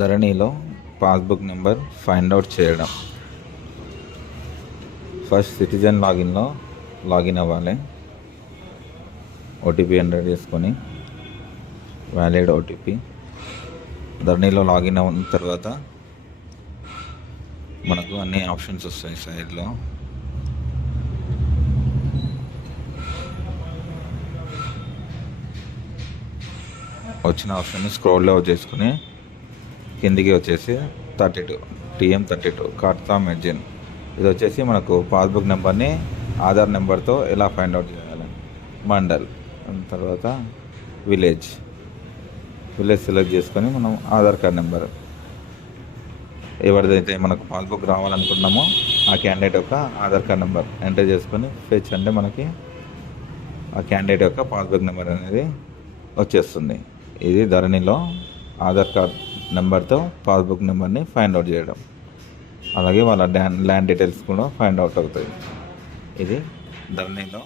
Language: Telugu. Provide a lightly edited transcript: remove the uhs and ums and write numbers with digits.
ధరణిలో పాస్బుక్ నెంబర్ ఫైండ్ అవుట్ చేయడం. ఫస్ట్ సిటిజన్ లాగిన్లో లాగిన్ అవ్వాలి. ఓటీపీ ఎంటర్ చేసుకొని వ్యాలిడ్ ఓటీపీ. ధరణిలో లాగిన్ అయిన తర్వాత మనకు అన్ని ఆప్షన్స్ వస్తాయి. సైడ్లో వచ్చిన ఆప్షన్ని స్క్రోల్ అవుట్ చేసుకుని కిందికి వచ్చేసి 32 TM32 కార్తా మెర్జిన్. ఇది వచ్చేసి మనకు పాస్బుక్ నెంబర్ని ఆధార్ నెంబర్తో ఎలా ఫైండ్ అవుట్ చేయాలి. మండల్ తర్వాత విలేజ్ సెలెక్ట్ చేసుకొని మనం ఆధార్ కార్డ్ నెంబర్ ఎవరిదైతే మనకు పాస్బుక్ రావాలనుకున్నామో ఆ క్యాండిడేట్ యొక్క ఆధార్ కార్డ్ నెంబర్ ఎంటర్ చేసుకొని ఫెచ్ అంటే మనకి ఆ క్యాండిడేట్ యొక్క పాస్బుక్ నెంబర్ అనేది వచ్చేస్తుంది. ఇది ధరణిలో ఆధార్ కార్డ్ నెంబర్తో పాస్బుక్ నెంబర్ని ఫైండ్ అవుట్ చేయడం. అలాగే వాళ్ళ ల్యాండ్ డీటెయిల్స్ కూడా ఫైండ్ అవుట్ అవుతాయి. ఇది ధరణిలో